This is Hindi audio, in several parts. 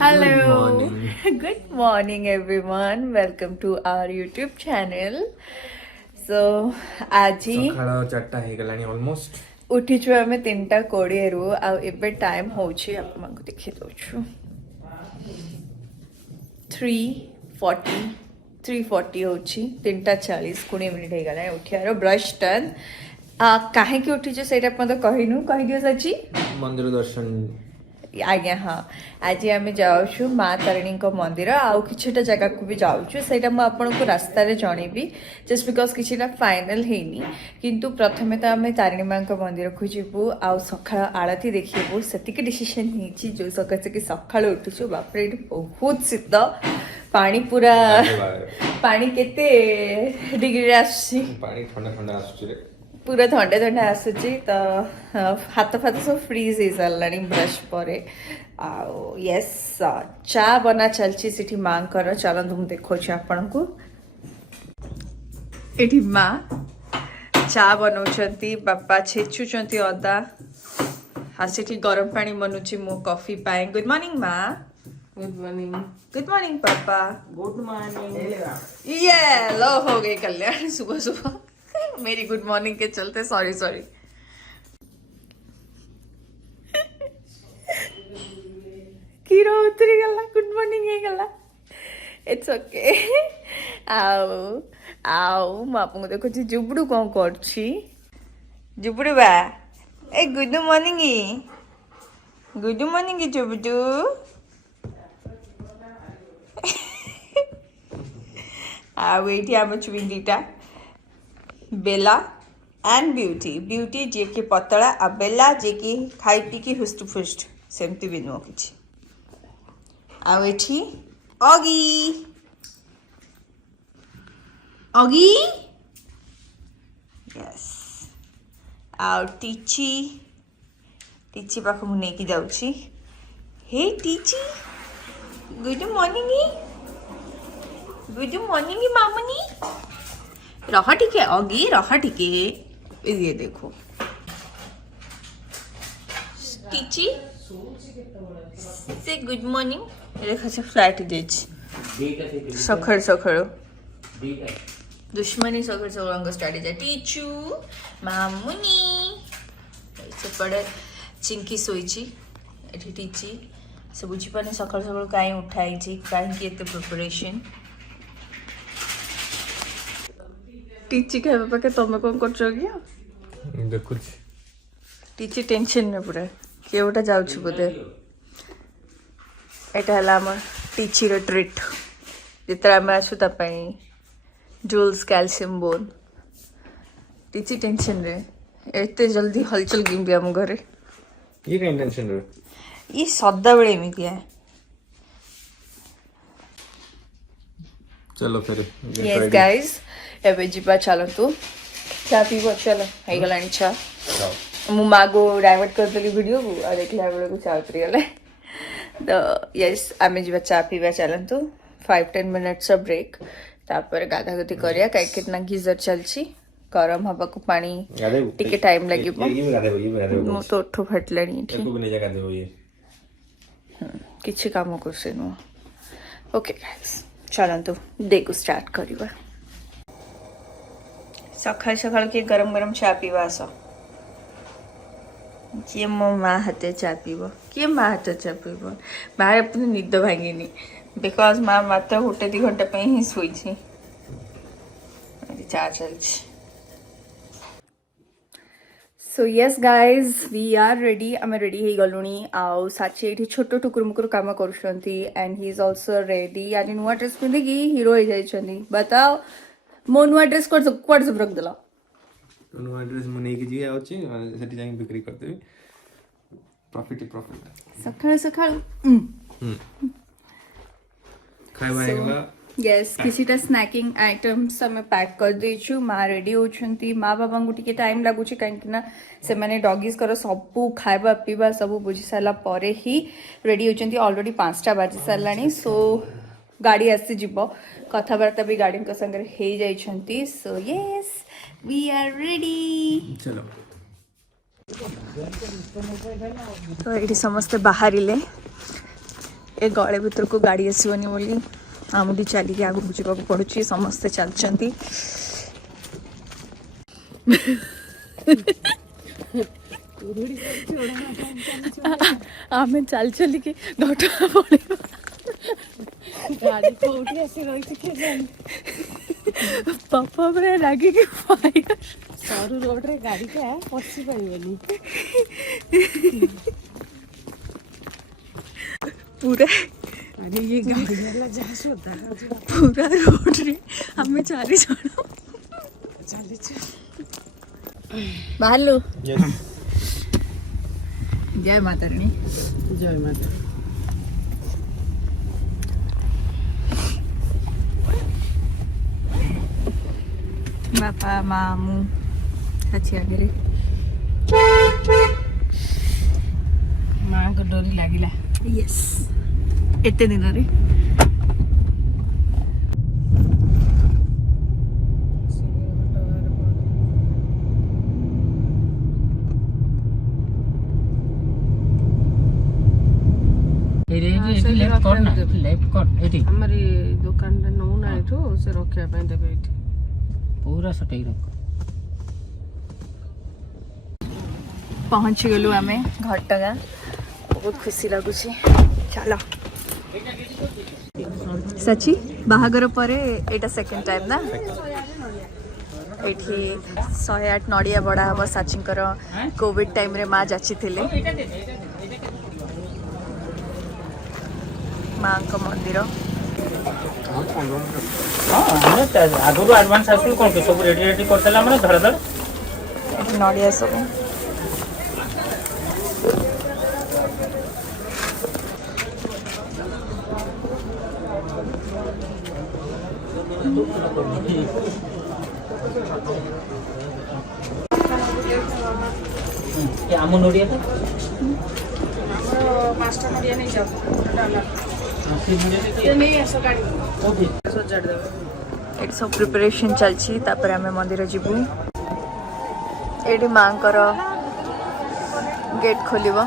Hello, morning. good morning everyone. Welcome to our YouTube channel. So, ଆଜି ସକାଳ 4ଟା ହେଇଗଲାଣି ଅଲମୋଷ୍ଟ। ଉଠିଛୁ ଆମେ 3:20ରୁ ଆଉ ଏବେ ଟାଇମ୍ ହେଉଛି ଆପଣଙ୍କୁ ଦେଖେଇ ଦଉଛୁ 3:40 3:40 ହେଉଛି 3:40 20 ମିନିଟ୍ ହେଇଗଲାଣି ଉଠିବାର ବ୍ରଶ ଟର୍ନ କାହିଁକି ଉଠିଛୁ ସେଇଟା ଆପଣ କହିନୁ କହିଦିଅ ସଚି ମନ୍ଦିର ଦର୍ଶନ ଆଜ୍ଞା ହଁ ଆଜି ଆମେ ଯାଉଛୁ ମା ତାରିଣୀଙ୍କ ମନ୍ଦିର ଆଉ କିଛିଟା ଜାଗାକୁ ବି ଯାଉଛୁ ସେଇଟା ମୁଁ ଆପଣଙ୍କୁ ରାସ୍ତାରେ ଜଣେଇବି ଜଷ୍ଟ ବିକଜ କିଛିଟା ଫାଇନାଲ ହେଇନି କିନ୍ତୁ ପ୍ରଥମେ ତ ଆମେ ତାରିଣୀ ମାଙ୍କ ମନ୍ଦିରକୁ ଯିବୁ ଆଉ ସକାଳ ଆଳତି ଦେଖିବୁ ସେତିକି ଡିସିସନ୍ ହେଇଛି ଯେଉଁ ସକାଶେ କି ସକାଳୁ ଉଠୁଛୁ ବାପରେ ଏଠି ବହୁତ ଶୀତ ପାଣି ପୁରା ପାଣି କେତେ ଡିଗ୍ରୀରେ ଆସୁଛି ପାଣି ଥଣ୍ଡା ଥଣ୍ଡା ଆସୁଛି ରେ। ପୁରା ଥଣ୍ଡା ଥଣ୍ଡା ଆସୁଛି ତ ହାତ ଫାତ ସବୁ ଫ୍ରିଜ୍ ହେଇସାରିଲାଣି ବ୍ରଶ ପରେ ଆଉ ୟେସ୍ ଚା ବନା ଚାଲିଛି ସେଠି ମାଙ୍କର ଚାଲନ୍ତୁ ମୁଁ ଦେଖାଉଛି ଆପଣଙ୍କୁ ଏଠି ମା ଚା ବନାଉଛନ୍ତି ବାପା ଛେଚୁଛନ୍ତି ଅଦା ଆଉ ସେଠି ଗରମ ପାଣି ବନୁଛି ମୁଁ କଫି ପାଇଁ ଗୁଡ୍ ମର୍ଣ୍ଣିଂ ମା गुड मॉर्निंग गुड मॉर्निंग पापा गुड मॉर्निंग ये लो हो गई कल्याण सुबह सुबह मेरी गुड मॉर्निंग के चलते सॉरी सॉरी କ୍ଷୀର ଉତରିଗଲା ଗୁଡ୍ ମର୍ଣ୍ଣିଂ ହେଇଗଲା ଇଟ୍ସ ଓକେ ଆଉ ଆଉ ମୁଁ ଆପଣଙ୍କୁ ଦେଖୁଛି ଜୁବୁଡୁ କ'ଣ କରୁଛି ଜୁବୁଡୁ ବା ଏ ଗୁଡ୍ ମର୍ଣ୍ଣିଂ ଜୁବୁଡୁ ଆଉ ଏଇଠି ଆମ ଚୁଇଁଦିଟା ବେଲା एंड ब्यूटी ब्यूटी जी की पतला आ बेला जी की खाई पी की हुस्ट फुस्ट सेमती भी नुह कि आउ एठी अगी अगी यस आउ टीची टीची पाख मु नहीं जाऊँगी हे टीची गुड मॉर्निंग मामुनी रहा ठीक है अगी रहा ठीक है ये देखो टीची से गुड मॉर्निंग रेखा से फ्लैट देच सखर सखर दुश्मनी सखर सखर स्टार्ट है टीचू मामुनी सेपटे चिंकी शोची एठी टीची से बुझीपारे सकाल सकाल कहीं उठाई कहीं एत प्रिपरेशन टीची खाଇବା ପାକେ ତମେ କ'ଣ କରୁଛ କି ଦେଖୁଛି टीची टेंशन में पूरा किए गोटे जाऊँ बोधे यहाँ है आम टीचीर ट्रिट जिते आम आसू जूल्स कैल्शियम बोन टीची टेंशन रे एते जल्दी हलचल गिम्बी आम घरे ये कहीं टेंशन रे ये सदा बेले एमती है चलो फिर यस गाइस एबे जीवा चलतु चा पीब चलो हो गलानी चा मु माँ को डाइवर्ट करदेली वीडियो को और देखला बेले को चा उतरी गले तो यस आम जी चा पीवा चलतु 5-10 मिनट्स ब्रेक तापर गाधा गति करिया कहीं गीजर चलची गरम हवा को पानी टिके टाइम लगे मु तो उठ फटला किसी काम कर ओके गाइस चलतु डे को स्टार्ट करवा सकाल सकाल किए गरम गरम चा पीवा आस किए मो माँ हाथ चा पीब किए माँ हाथ चा पीब माँ अपनी निद भांगिनी बिकज माँ मात्र 1-2 घंटा ही शोई चा चल so yes guys we are ready I'm ready हो गलुणी आउ साची ये छोट टुकुर मुकुर कम कर and he is also ready आज नुआ ड्रेस पिंधिकी हिरो हो जाइछनी बताओ मो नुआ ड्रेस कुआड़ सब रखदेल नुआ ड्रेस मु नहीं जी आउची सेठी जाई बिक्री कर देबी प्रॉफिट सकाळ सकाळ खाइबा हेगला यस किसीटा स्नैकिंग आइटम्स आम पैक कर देछु माँ रेडी होछंती माँ बाबा को टिके टाइम लागुची कहीं से माने डॉगीज कर सबू खाइबा पीवा सब बुझी सारा परे ही रेडी होछंती ऑलरेडी 5टा बाजी सारानी सो गाड़ी आसी जीव कथबार्ता भी गाड़ी संगे हो जाइछंती so yes we are ready चलो तो ये समस्ते बाहर ए गले भीतर को गाड़ी आसबनी बोली आमदी चलिए आगू जावाक पड़ुची समस्ते चलती आम चल चल के घटना पड़े गाड़ी कोठी आसी रही थी पापा पूरा लगे कि फायर सरू रोड रे गाड़ी का पसी पड़िबनी पूरा अरे ये गाड़ी वाला जा सोता पूरा रोड रे हमें चाली जण चली बाहरलु यस जय माता रानी जय माता बापा मामू अच्छी आगे माँ को डोरी लागिला यस एते दिन रे लेफ्ट कर एठी हमरी दुकान रे नौ ना एठो से रखिया पे देबे एठी पूरा सटेई रख पहुँची गलु आमे घटगाँ बहुत खुशी लगुच चलो सची बाहागर परे एटा सेकेंड टाइम ना एठी 108 नड़िया बड़ा हम साचींकर कोविड टाइम रे माँ जाची थिले माँ का मंदिर आगु एडवांस आसू कौन के सब रेडी रेडी करतेला माने धड़ धड़ एठी नड़िया सब के आमो नोडिया था पांचटा नड़िया नहीं जाओ ये नहीं आसो गाड़ी ओके सजाड़ देबे एटी सब प्रिपरेशन चलछि तापर आमे मंदिर जिबु एटी मांकर गेट खोलिबो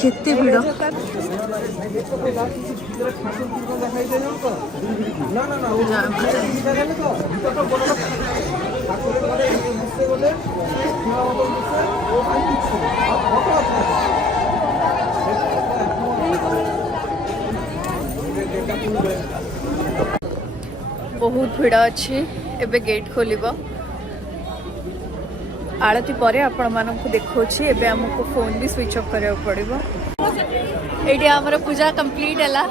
केते भिड़ बहुत भिड़ अच्छी एबे गेट खोलिबो आरती परे आपण मानक देखौछि एबे हमको फोन भी स्विच ऑफ करे पड़िबो एटी हमर पूजा कंप्लीट हला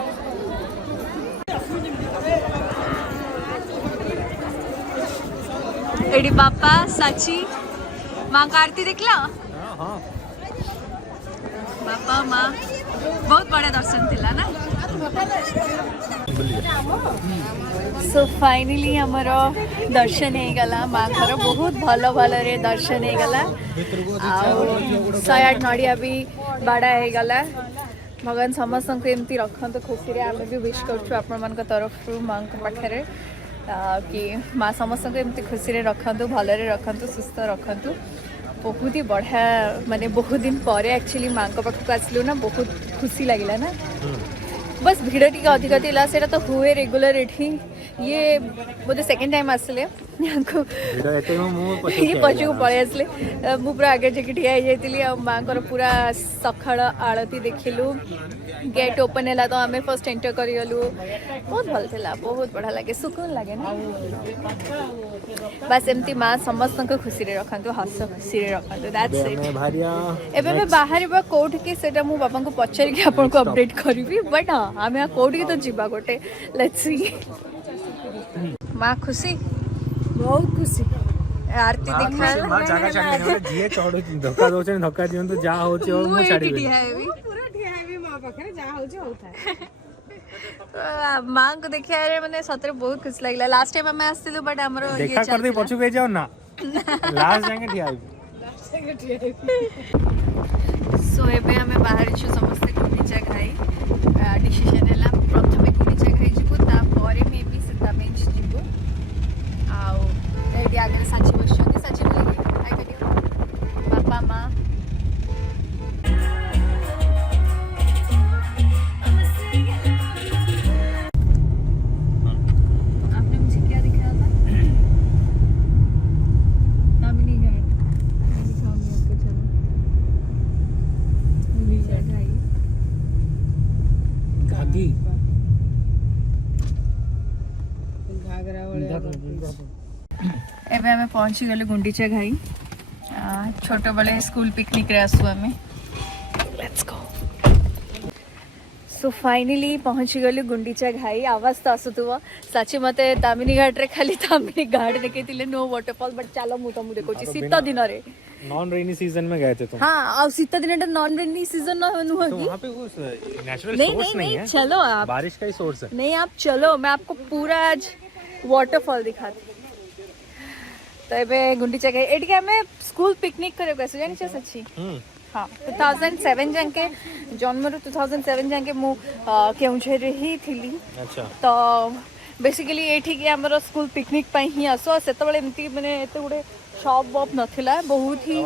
एटी बापा साची मां का आरती देखला हां बापा मां बहुत बड़ा दर्शन थिला ना सो फाइनली हमर दर्शन हो गला माँ घर बहुत भल भल रे दर्शन हो गला 108 नड़िया भी बाड़ा हो गला भगवान समस्त को एमती रखते खुशी आम भी विश कर तरफ माँ पाखे कि माँ समस्त को एमती खुशी रखतु भलरे रखतु सुस्थ रखतु बहुत ही बढ़िया माने बहुत दिन पर एक्चुअली माँ पाखक आसलु ना बहुत खुशी लगिला ना बस भिड़ टी अधिक था से तो हुए रेगुलर एठी ये बोधे सेकेंड टाइम आसले ये पछू पलि आसले मु पूरा आगे जाके ठिया हो जाती माँ पूरा सकाळ आरती देखिलु गेट ओपन है तो आम फर्स्ट एंटर करगलु बहुत भल था बहुत बढ़िया लगे सुकून लगे ना बस एमती माँ समस्त को खुशी रखु हस खुशी रखु दैट्स इट एबे मैं बाहर कोठ के सेटा मु बाबा को पचार के आपन को अपडेट करी बट हाँ आम कोठ के तो जीवा गोटे लेट्स सी माँ खुशी बहुत खुशी आरती दिखाला मां जागा छाडी जिए चढ़ो धक्का दोछन धक्का दियंतु जा होची और मु छाडी पूरा ठिया हेबी मां पाखरे जा होची होता माँ को देखिया रे माने सतरे बहुत खुशी लागला लास्ट टाइम हम आस्तिलु बट हमरो ये देखा कर दे पछु के जाओ ना लास्ट जाके ठिया आबी सो एबे हमें बाहर छु समस्त कुनिचा खाई डिसीजन हला प्रथमे कुनिचा खाई जिबु ता परे मे बी सीता बेंच जिबु आउ एडी आगे साची बसछन साची बोले आई करियो पापा माँ पहुँची गले गुंडीचा घाई छोट बेले स्कूल पिकनिक रे आसु आमे लेट्स गो सो फाइनली पहुँची गली गुंडीचा घाई आवाज तो आसुव साची मते तामिनी घाट रे खाली तामिनी घाट देखे नो वाटरफॉल बट चलो मु तुमको देखो शीत दिन रे नॉन रेनी सीजन में गए थे तुम हाँ और शीत दिन नॉन रेनी सीजन नुह तो वहाँ पे वो नेचुरल नहीं सोर्स नहीं नहीं नहीं है चलो आप बारिश का ही सोर्स है नहीं आप चलो मैं आपको पूरा आज वाटरफॉल दिखाती तो एबे गुंडीचा घाई एटी आमे स्कूल पिकनिक करे गए जानी छ सच्ची हाँ 2007 जाके जन्म 2007 जाके मु केउझर ही थी अच्छा तो बेसिकली एठी के हमर स्कूल पिकनिक पई ही आसो सेते बेले एमती माने एते गुडे शॉप वॉप नथिला बहुत ही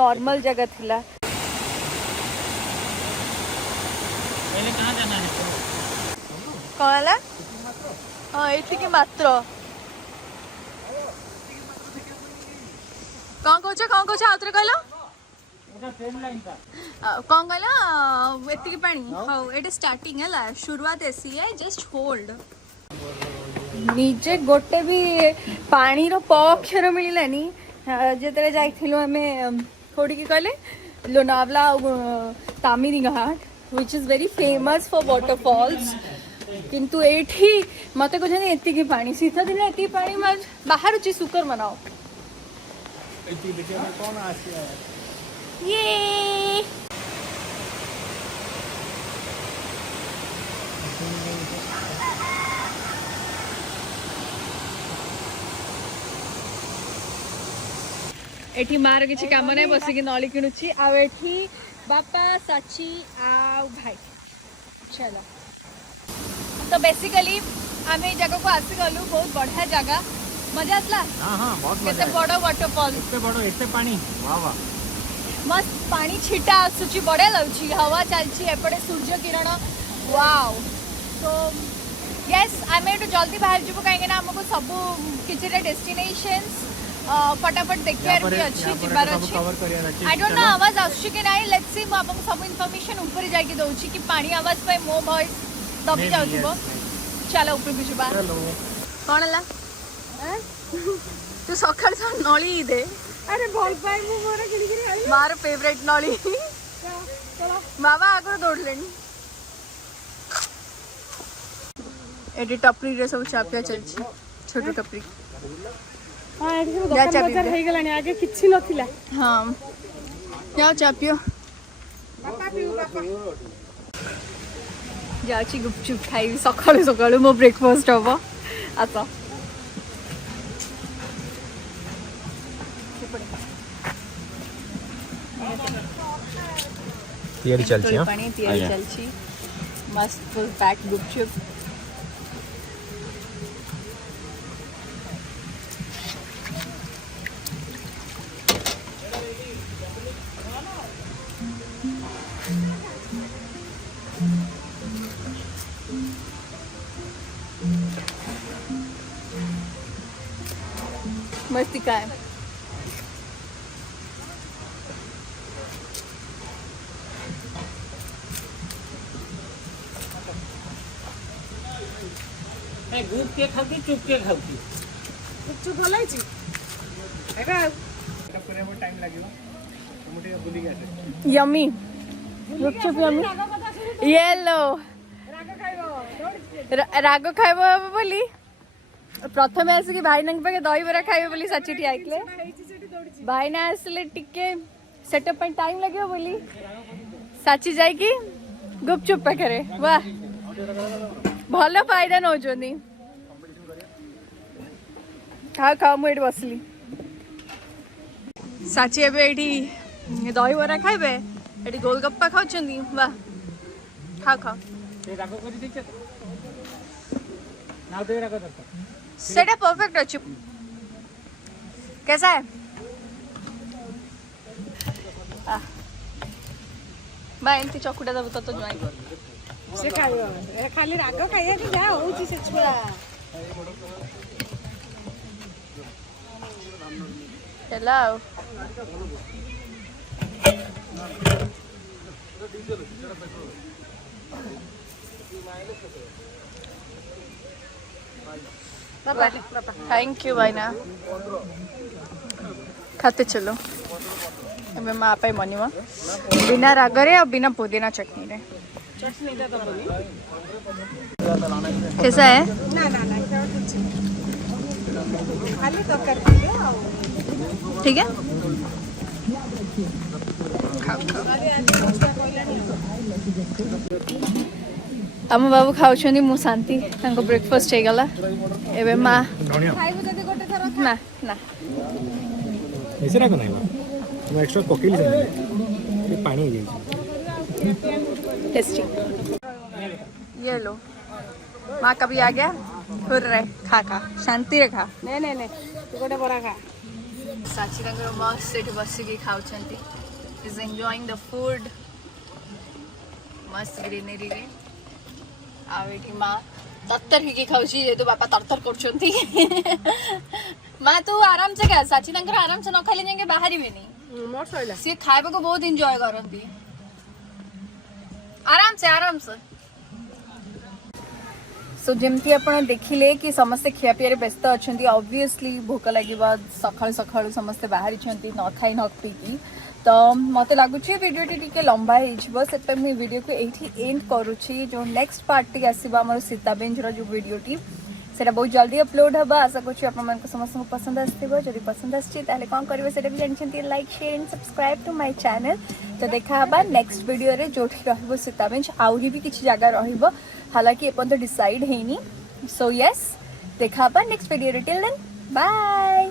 नॉर्मल जगह थिला पहले कहाँ जाना है कहला हाँ एठी के मात्र कौन कोचे आउतरे कहलो कौन कहला एती पानी हाउ एट स्टार्टिंग है शुरुआत ऐसी है जस्ट होल्ड निजे गोटे भी पानी रो पक्षर मिललानी जेतरे जाइथिलो हमें कोडी की कहले Lonavala Tamhini Ghat which is very famous for waterfalls किंतु एठी मते को जाने एती की पानी सीधा दिन एती पानी में बाहर ची सुकर मनाओ ये एठी मार किसी काम नहीं बस कि नली किणुची आ एठी बापा साची आ भाई चलो तो बेसिकली आम ये जगह को आसी गलु बहुत बढ़िया जगह मजा आसला हाँ हाँ बहुत मजा केते बड़ वाटरफॉल इतने बड़ो इतने पानी वाह वाह मस्त पानी छिटा आसुची बढ़िया लाଗୁଛି हवा चलची एपटे सूर्य किरण वाओ तो यस आमे एटू जल्दी बाहर जीवो काहे ना हमको सब किछि डेस्टिनेशंस फटाफट देखियार भी अच्छी जिबार अच्छी आई डोंट नो आवाज आसुची कि नाही लेट्स सी म आपको सब इंफॉर्मेशन ऊपर जाई के दउची कि पानी आवाज पे मो वॉइस दबी जाउथिबो चलो ऊपर भी जिबा कोन हला तू सकाळ सा नळी दे अरे भल पाई मु मोर किड़ी किड़ी आई मार फेवरेट नळी बाबा आगर दौड़लेनी एडी टपरी रे सब चापिया चलची छोटो टपरी हां एडी सब दुकान बाजार हे गलानी आगे किछि नथिला हां क्या चापियो बापा पिउ बापा जाची गुपचुप खाई सकाळू सकाळू मो ब्रेकफास्ट हबो आसा तैयारी चलती है पानी तैयारी चलची मस्त फुल पैक गुपचुप मस्ती काय मैं गुप के खाती चुप के खाती चुप बोलाई छी एका पूरे वो टाइम लगेगा मुझे भूली गया यम्मी गुपचुप यम्मी येलो राग खाइबो बोली प्रथमे आसिक भाई नंग पाके दही बरा खाइबो बोली सचिटी आइकले भाई ना आसले टिके सेटअप पर टाइम लगे बोली साची जाई की गुपचुप पे करे वाह भलो फायदा नौचोनी खा खा मु एठी बसली साची एबे एठी दही बरा खाइबे एठी गोलगप्पा खाउचंदी वाह खा खा ये रागो करी देछ नाउ दे रागो दरकार सेटा परफेक्ट अच्छी कैसा है भाई एंती चकुटा दब तो ज्वाइन से खाइबो ए खाली राग खाइया कि जा होउची से छुआ हेलो थैंक यू भाई ना खाते चलो एबे माँ पे मनिमा बिना रागरे और बिना पुदीना चटनी रे कैसा है ठीक है आम बाबू खाऊछनी मु शांति तांको ब्रेकफास्ट हे गला एबे माँ ना ना ऐसे रखो नहीं मैं एक्स्ट्रा कोकिल से पानी है टेस्टी ये लो माँ कभी आ गया खुर रहे खा खा शांति रे खा नहीं तू गोटे बरा खा साची तांकर मस्त सेठी बसिकी खाउछंती इज एंजॉयिंग द फूड मस्त ग्रीनरी रे आ एठी माँ तरतर हिकी खाउची जे तो बापा तरतर करछंती माँ तू आराम से खा साची तांकर आराम से न खाइले जाके बाहर ही नहीं मोर सइला से खाइबा को बहुत एंजॉय करंती आराम से सो जमती आपण देखिले कि समस्ते खिया पिया व्यस्त अच्छा ऑब्वियसली भोक लगे सकाळु सकाळु समस्ते बाहरी न खाई न पीकी तो मत लगुच भिडियोटी टी लंबा हो वीडियो को ये एंड करुच्ची जो नेक्स्ट पार्ट टी आम सीताबेंज जो वीडियोटी सेटा बहुत जल्दी अपलोड होगा आशा करूँ समस्त पसंद आसो जब पसंद आसी कौन करेंगे से भी जानते like share and subscribe to my channel तो देखा नेक्स्ट वीडियो रे जो सीताबेंज आहरी भी किसी जगह हालांकि एपर्तंत डिसाइड है सो यस देखा next video till then bye.